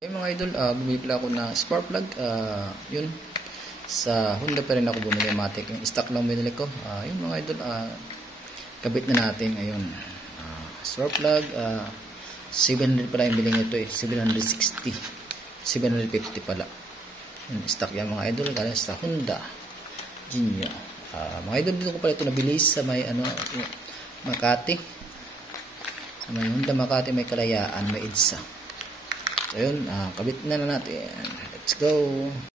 Yung mga idol, bumili pala ako ng spark plug. Yun, sa Honda pa rin ako bumili ng Matic. Yung stock lang binili ko. Yung mga idol, kabit na natin ngayon. Spark plug, 700 pala yung biling ito eh. 760. 750 pala. Yung stock yan mga idol, galing sa Honda Genio. Mga idol, dito ko pala ito nabili sa may Makati. Sa may Honda Makati, may Kalayaan, may EDSA. So yun, kabit na natin. Let's go.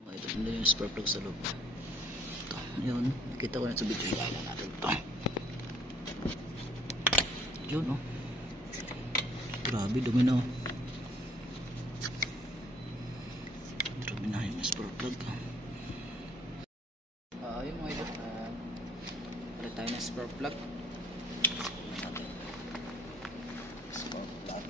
Ito na yung spark plug sa loob. Ito, yun. Nakita ko na sa video. Ilalan natin ito. Yun, oh. Grabe, dumi na, oh. Dumi na yung spark plug. Yung mga ito. Pala tayo na spark plug. Spark plug.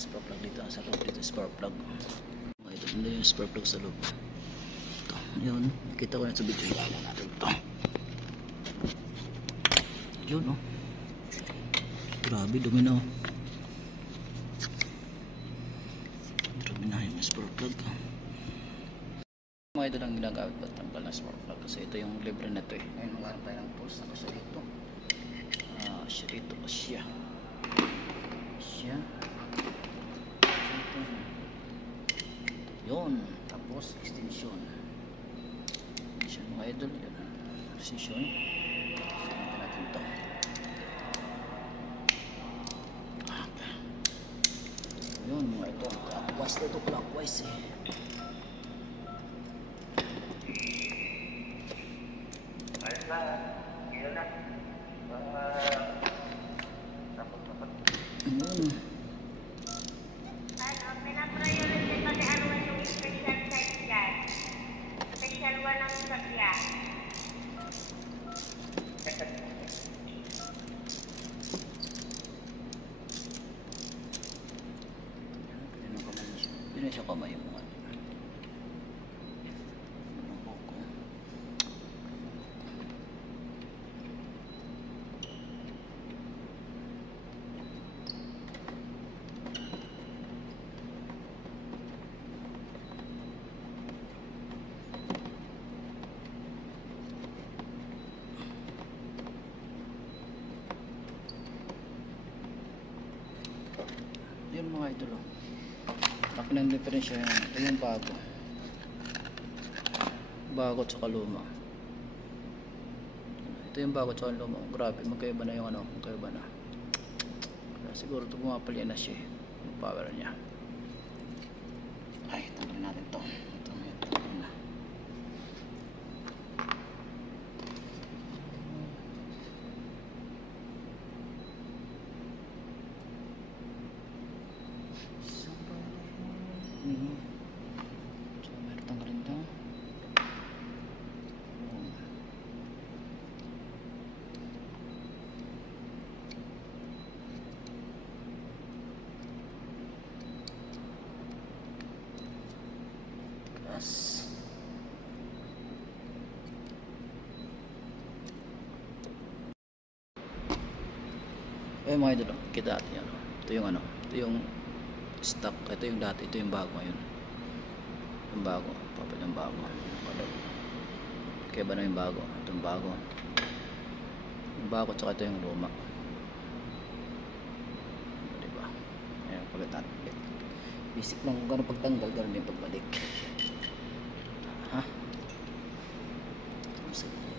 Spark plug dito sa loob, dito spark plug. Ito na yung spark plug sa loob. Ito, yun, nakita ko na sa video. Ilalan natin ito. Yun, oh. Grabe, dumi na, oh. Dumi na yung spark plug. Mga ito lang ginagamit ba tanggal na spark plug kasi ito yung libre na ito eh. Ngayon magkaroon tayo ng tools na kasi dito. Siya. Yun, tapos extension mga idol, yun extension. Samahan natin ito. Yun mga idol, clockwise na ito, clockwise eh. Ayos na, yun na dapat yun na siya kamay mo. Yun mga idol, oh. Laki ng diferensya yan. Ito yung bago at saka luma. Ito yung bago at saka luma. Grabe, magkaiba na yung magkaiba na. Kaya siguro ito pumapalya na siya, yung power niya. Ay, tanggalin natin ito. Ito na. So, meron taas. Eh mga idol, kita natin yan. Ito yung ano, ito yung stock, ito yung dati, ito yung bago ngayon. Yung bago, papat yung bago. Kaya ba na yung bago? Ito yung bago. Yung bago tsaka ito yung luma. Diba? Ayan, palit natin ulit. Basic lang kung gano'n pagtanggal, gano'n din pagbalik. Ha? Sige.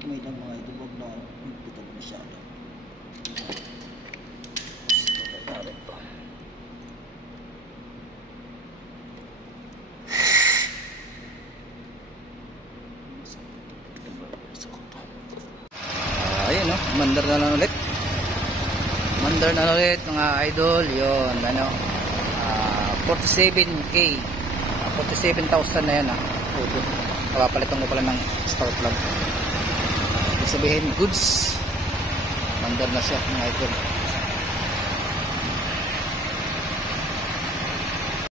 May lang mga ito, huwag na higpitan masyado. Pagkakalit po. Ayun no, mandar na lang ulit. Mandar na ulit mga idol. Yun, ano, 47k. 47,000 na yan kapapalitan ko pala ng spark plug. Sabihin goods, mandar na siya mga idol.